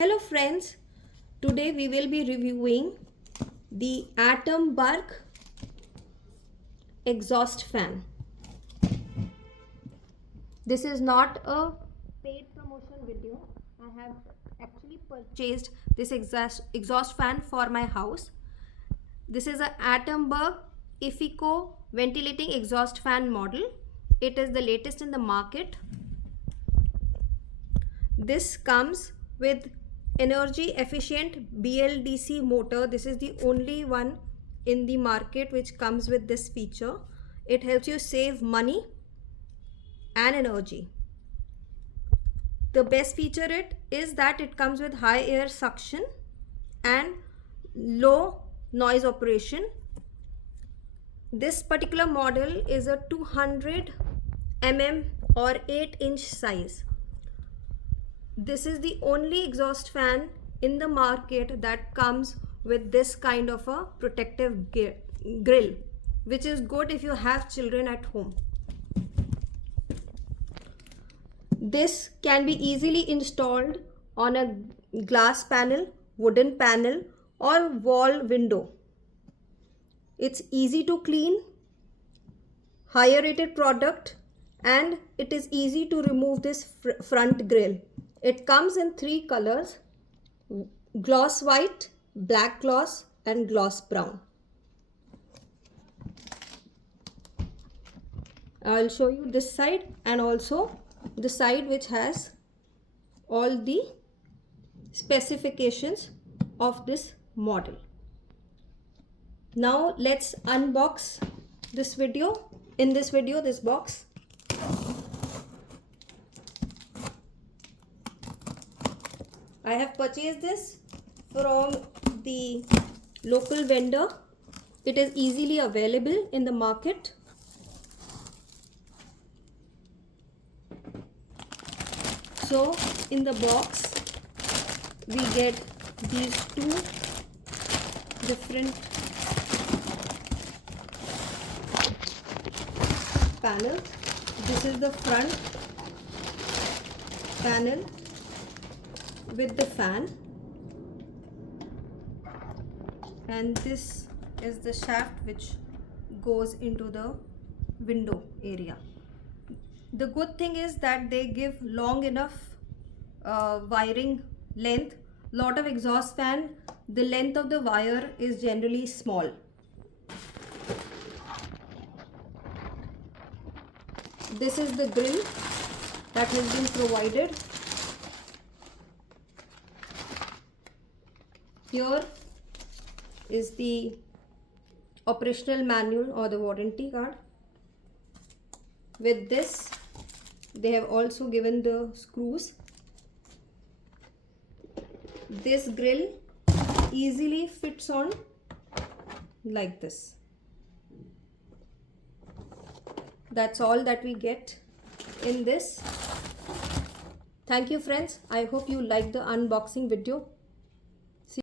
Hello friends, today we will be reviewing the Atomberg Exhaust Fan. This is not a paid promotion video. I have actually purchased this exhaust fan for my house. This is a Atomberg Efficio ventilating exhaust fan model. It is the latest in the market. This comes with energy efficient BLDC motor. This is the only one in the market which comes with this feature. It helps you save money and energy. The best feature is that it comes with high air suction and low noise operation. This particular model is a 200 mm or 8-inch size. This is the only exhaust fan in the market that comes with this kind of a protective grill, which is good if you have children at home. This can be easily installed on a glass panel, wooden panel, or wall window. It's easy to clean, higher rated product, and it is easy to remove this front grill. It comes in 3 colors: gloss white, black gloss, and gloss brown. I'll show you this side and also the side which has all the specifications of this model. Now let's unbox this video. In this video, this box. I have purchased this from the local vendor. It is easily available in the market. So in the box we get these 2 different panels. This is the front panel with the fan, and this is the shaft which goes into the window area. The good thing is that they give long enough wiring length. Lot of exhaust fan, the length of the wire is generally small. This is the grill that has been provided. Here is the operational manual or the warranty card. With this, they have also given the screws. This grill easily fits on like this. That's all that we get in this. Thank you friends. I hope you liked the unboxing video.